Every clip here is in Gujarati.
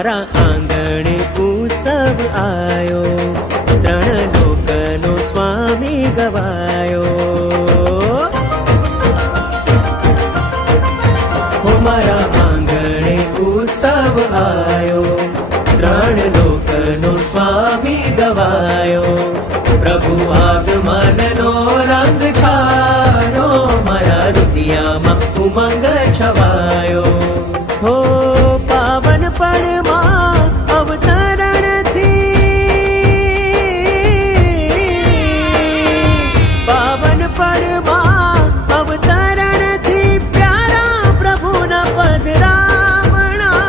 મારા આંગણે ઉત્સવ આયો, ત્રણ લોકનો સ્વામી ગવાયો. હો મારા આંગણે ઉત્સવ આયો, ત્રણ લોકનો સ્વામી ગવાયો. પ્રભુ આગમનનો રંગ છાયો, મારા હૃદયમાં ઉમંગ છવાયો. હો પાવન પળમાં અવતરણથી, પાવન પળમાં અવતરણથી પ્યારા પ્રભુના પધરામણા.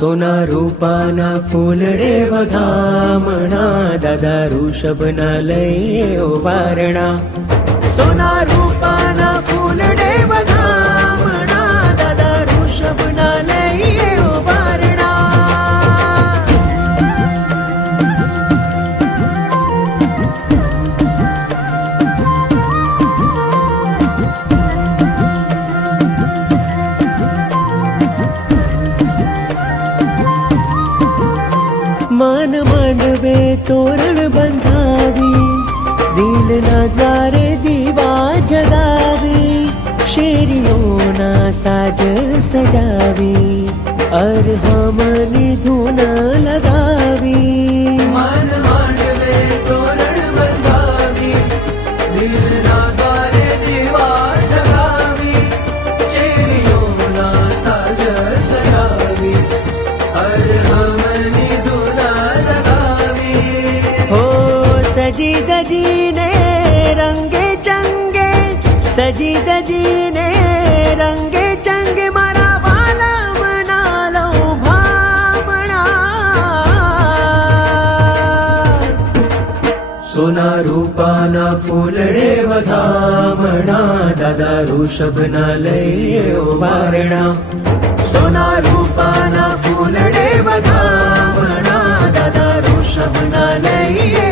સોના રૂપાના ફૂલડે વધામણા, દાદા ઋષભના લઈએ વારણા. સોના રૂપાના ફૂલડે વધામણા, દાદા ઋષભના લઈએ વારણા. માન માંડવે તોરણ બંધાવી, દિલના દ્વારે દીવા જગાવી, શેરીઓના સાજ સજાવી, અરહમની ધૂન લગાવી. માન માંડવે તોરણ બંધાવી, દિલના દ્વારે દીવા જગાવી, શેરીઓના સાજ સજાવી, અરહમની ધૂન લગાવી. હો સજી દજીને રંગે ચંગે, સજી દજીને રંગે ચંગે, મારા વાલમના લો ભામણા. સોના રૂપાના ફૂલડે વધામણા, દાદા ઋષભના લઈએ વારણા. સોના રૂપાના ફૂલડે વધામણા, દાદા ઋષભના લઈએ